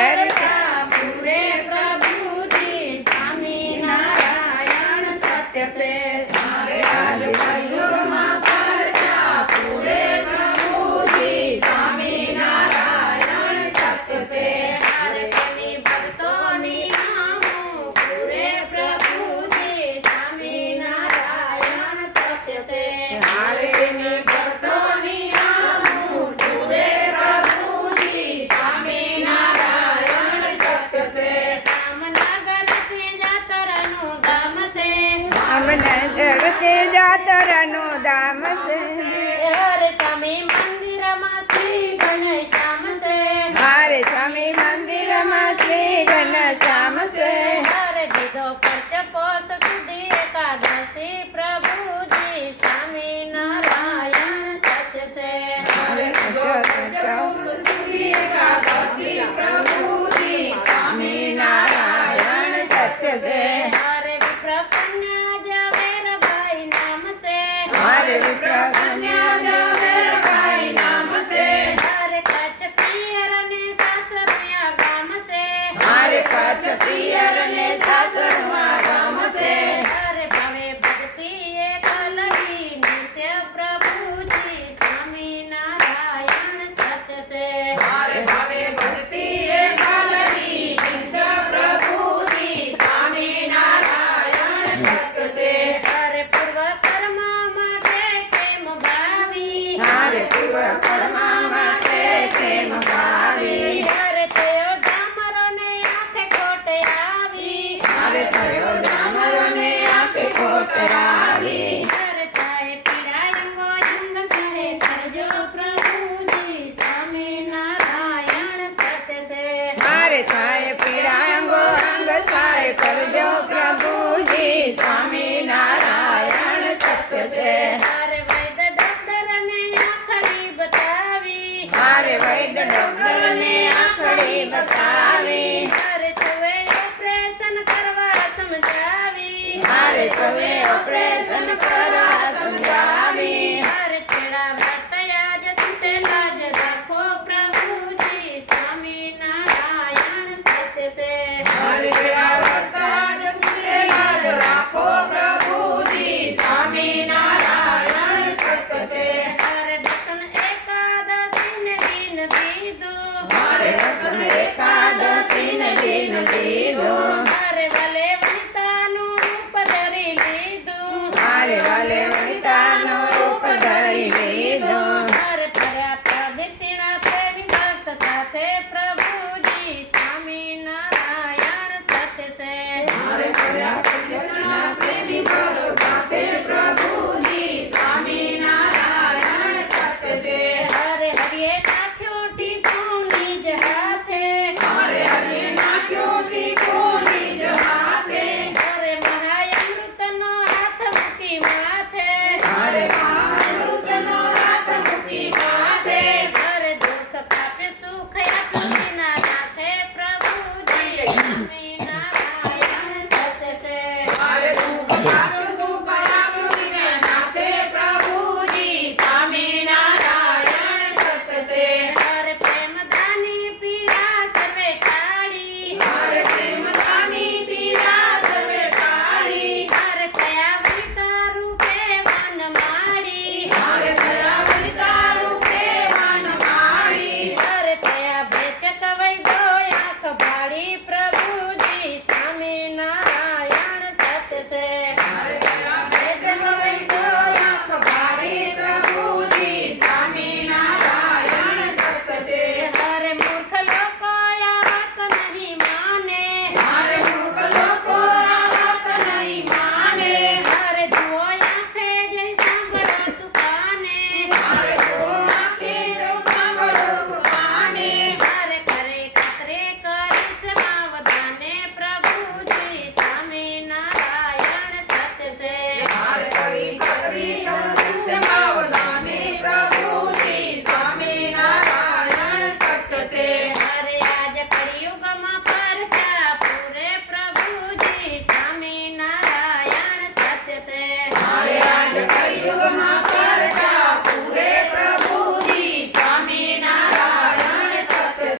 परचा पूरे प्रभु जी स्वामी नारायण सत्य से हरे आज कलयुग में परचा पूरे प्रभु जी स्वामी नारायण सत्य से हरे प्रेमी भक्तों नी नामों पूरे प्रभु जी स्वामी नारायण सत्य से हरे प्रेमी भक्तों नी नामों पूरे प्रभु जी स्वामी नारायण सत्य से रामनगर से जातरनु धाम से रामनगर से जातरनु धाम से हरे स्वामी मंदिर में श्री घनश्याम से हरे स्वामी मंदिर में श्री घनश्याम से हरे दीदो पंच पोष सुधी एकादशी प्रभु जी स्वामी नारायण सत्य से हरे एकादशी प्रभु जी स्वामी नारायण सत्य से हरे विप्र कन्या जवेर भाई नाम से हरे विप्र कन्या जवेर भाई नाम से हरे कच्छ पियर ने सासरिया गाम से हरे कच्छ पियर ने सासरुआ गाम से हरे भवे भक्ति एक लगी नित्य प्रभु जी स्वामी नारायण सत्य से हरे भवे भक्ति एक लगी नित्य प्रभु जी स्वामी नारायण सत्य से हरे पूर्व कर्मा माटे केम भावी हरे पूर्व कर्मा माटे केम भावी हरे तेयो जामरो ने आंखे कोटे आवी हरे थयो जामरो ने आंखे कोटे आवी हरे ताए पीड़ायंगो जंग सहे करजो प्रभु जी स्वामी नारायण सत्य से हरे थाय पीड़ांगो अंग साय करजो प्रभु जी स्वामी नारायण सत्य से हरे वैद्य डॉक्टर ने आखड़ी बतावी हरे वैद्य डॉक्टर ने आखड़ी बतावी हरे तुवे ऑपरेशन करवा समझावी हरे सवे ऑपरेशन करा समझावी हरे छेड़ा व्रत आज सुते लाज रखो प्रभु जी स्वामी नारायण सत्य से हरे व्रताज सुते लाज राखो प्रभु जी स्वामी नारायण सत्य से हरे दर्शन एकादशी ने दिन दीदो हरे दर्शन एकादशी ने दिन दीदो हरे भले वनितानु रूप धरी लीधो हरे वाले वनितानो रूप धरी लीधो हरे पर्या प्रदक्षिणा प्रेमी भक्त साथे प्रभु जी स्वामी नारायण सत्य से हरे पर्या प्रदक्षिणा प्रेमी भक्त साथे प्रभु जी स्वामी नारायण सत्य से हरे हरिये नाख्यो टीपो निज हाथे हरे हरे नाख्यो टीपो निज हाथे हरे महायमृतनो हाथ મૂકી માથે हरे महामृतनो हाथ મૂકી माथे હરે દુઃખ કાપે સુખ આપે નારાયણ